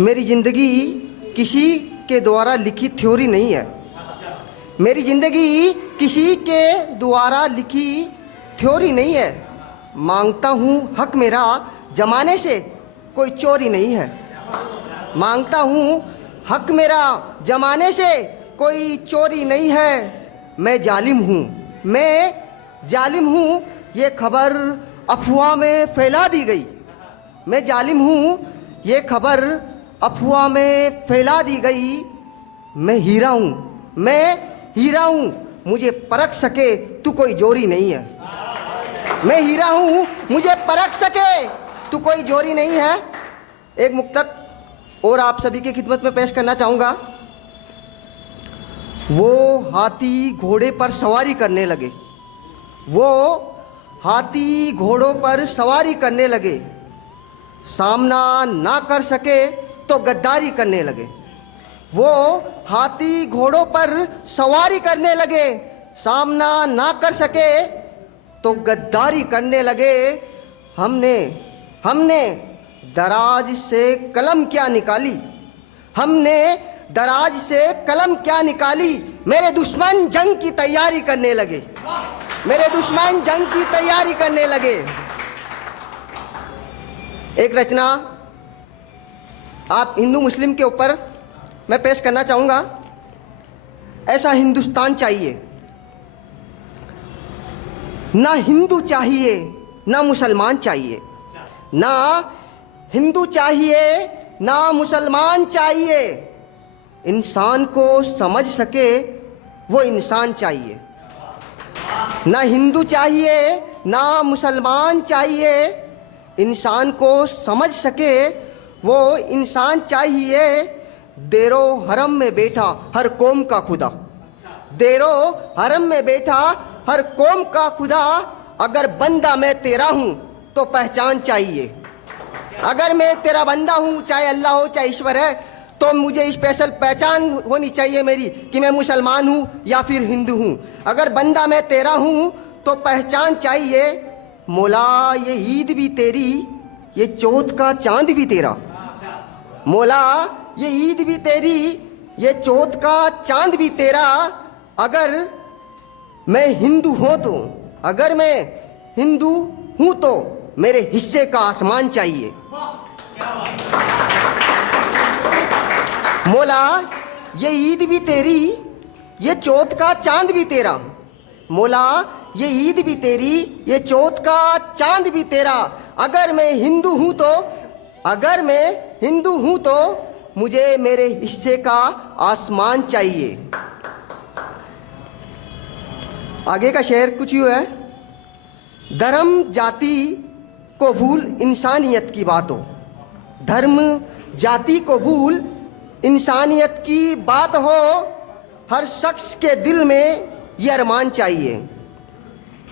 मेरी ज़िंदगी किसी के द्वारा लिखी थ्योरी नहीं है। मेरी ज़िंदगी किसी के द्वारा लिखी थ्योरी नहीं है। मांगता हूँ हक मेरा, जमाने से कोई चोरी नहीं है। मांगता हूँ हक मेरा, जमाने से कोई चोरी नहीं है। मैं जालिम हूँ, मैं जालिम हूँ, ये खबर अफवाह में फैला दी गई। मैं जालिम हूँ, ये खबर अफवाह में फैला दी गई। मैं हीरा हूँ, मैं हीरा हूँ, मुझे परख सके तू कोई जोरी नहीं है। मैं हीरा हूँ, मुझे परख सके तू कोई जोरी नहीं है। एक मुक्तक और आप सभी की खिदमत में पेश करना चाहूँगा। वो हाथी घोड़े पर सवारी करने लगे, वो हाथी घोड़ों पर सवारी करने लगे। सामना ना कर सके तो गद्दारी करने लगे। वो हाथी घोड़ों पर सवारी करने लगे, सामना ना कर सके तो गद्दारी करने लगे। हमने हमने दराज से कलम क्या निकाली, हमने दराज से कलम क्या निकाली। मेरे दुश्मन जंग की तैयारी करने लगे, मेरे दुश्मन जंग की तैयारी करने लगे। एक रचना आप हिंदू मुस्लिम के ऊपर मैं पेश करना चाहूँगा। ऐसा हिंदुस्तान चाहिए, ना हिंदू चाहिए ना मुसलमान चाहिए, ना हिंदू चाहिए ना मुसलमान चाहिए। इंसान को समझ सके वो इंसान चाहिए। ना हिंदू चाहिए ना मुसलमान चाहिए, इंसान को समझ सके वो इंसान चाहिए। देरो हरम में बैठा हर कौम का खुदा, देरो हरम में बैठा हर कौम का खुदा। अगर बंदा मैं तेरा हूँ तो पहचान चाहिए। अगर मैं तेरा बंदा हूँ, चाहे अल्लाह हो चाहे ईश्वर है, तो मुझे स्पेशल पहचान होनी चाहिए मेरी कि मैं मुसलमान हूँ या फिर हिंदू हूँ। अगर बंदा मैं तेरा हूँ तो पहचान चाहिए। मौला ये ईद भी तेरी, ये चौथ का चांद भी तेरा। मौला ये ईद भी तेरी, ये चौथ का चांद भी तेरा। अगर मैं हिंदू हूँ तो, अगर मैं हिंदू हूँ तो मेरे हिस्से का आसमान चाहिए। मौला ये ईद भी तेरी, ये चौथ का चांद भी तेरा। मौला ये ईद भी तेरी, ये चौथ का चांद भी तेरा। अगर मैं हिंदू हूँ तो, अगर मैं हिंदू हूँ तो मुझे मेरे हिस्से का आसमान चाहिए। आगे का शेर कुछ यूँ है। धर्म जाति को भूल इंसानियत की बात हो, धर्म जाति को भूल इंसानियत की बात हो। हर शख्स के दिल में ये अरमान चाहिए,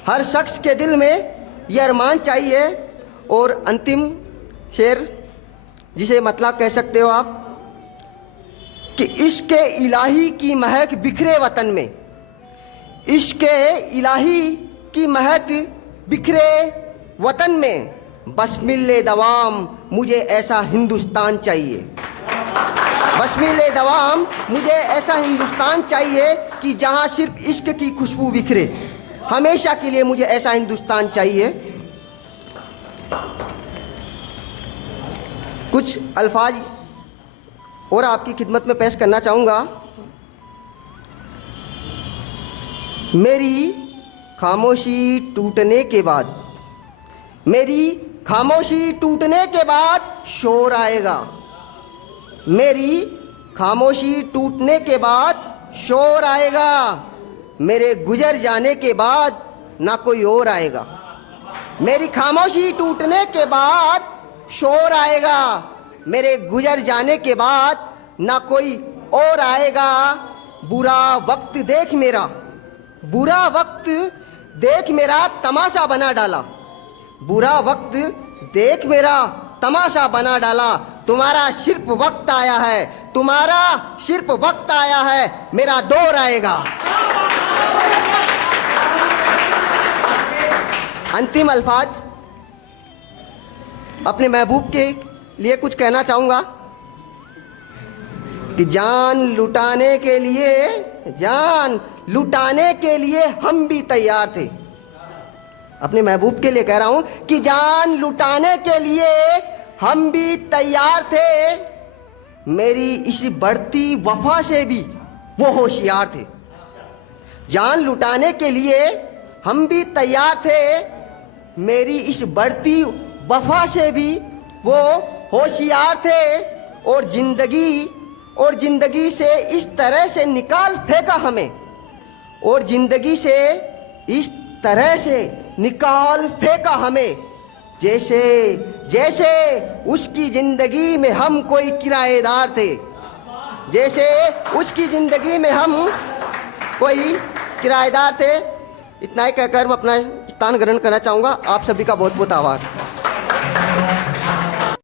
हर शख्स के दिल में ये अरमान चाहिए। और अंतिम शेर जिसे मतलब कह सकते हो आप कि इश्क़ इलाही की महक बिखरे वतन में, इश्क़ इलाही की महक बिखरे वतन में। बस मिले दवाम मुझे ऐसा हिंदुस्तान चाहिए, बस मिले दवाम मुझे ऐसा हिंदुस्तान चाहिए कि जहाँ सिर्फ इश्क की खुशबू बिखरे। हमेशा के लिए मुझे ऐसा हिंदुस्तान चाहिए। कुछ अल्फाज और आपकी खिदमत में पेश करना चाहूँगा। मेरी खामोशी टूटने के बाद, मेरी खामोशी टूटने के बाद शोर आएगा। मेरी खामोशी टूटने के बाद शोर आएगा। मेरे गुजर जाने के बाद ना कोई और आएगा। मेरी खामोशी टूटने के बाद शोर आएगा। मेरे गुजर जाने के बाद ना कोई और आएगा। बुरा वक्त देख मेरा, बुरा वक्त देख मेरा तमाशा बना डाला। बुरा वक्त देख मेरा तमाशा बना डाला। तुम्हारा सिर्फ वक्त आया है, तुम्हारा सिर्फ वक्त आया है, मेरा दौर आएगा। अंतिम अल्फाज अपने महबूब के लिए कुछ कहना चाहूँगा। कि जान लुटाने के लिए हम भी तैयार थे। अपने महबूब के लिए कह रहा हूं कि जान लुटाने के लिए हम भी तैयार थे। मेरी इस बढ़ती वफा से भी वो होशियार थे। जान लुटाने के लिए हम भी तैयार थे। मेरी इस बढ़ती वफा से भी वो होशियार थे। और जिंदगी से इस तरह से निकाल फेंका हमें। और जिंदगी से इस तरह से निकाल फेंका हमें, जैसे उसकी जिंदगी में हम कोई किराएदार थे। जैसे उसकी जिंदगी में हम कोई किराएदार थे। इतना ही कहकर मैं अपना स्थान ग्रहण करना चाहूँगा। आप सभी का बहुत बहुत आभार।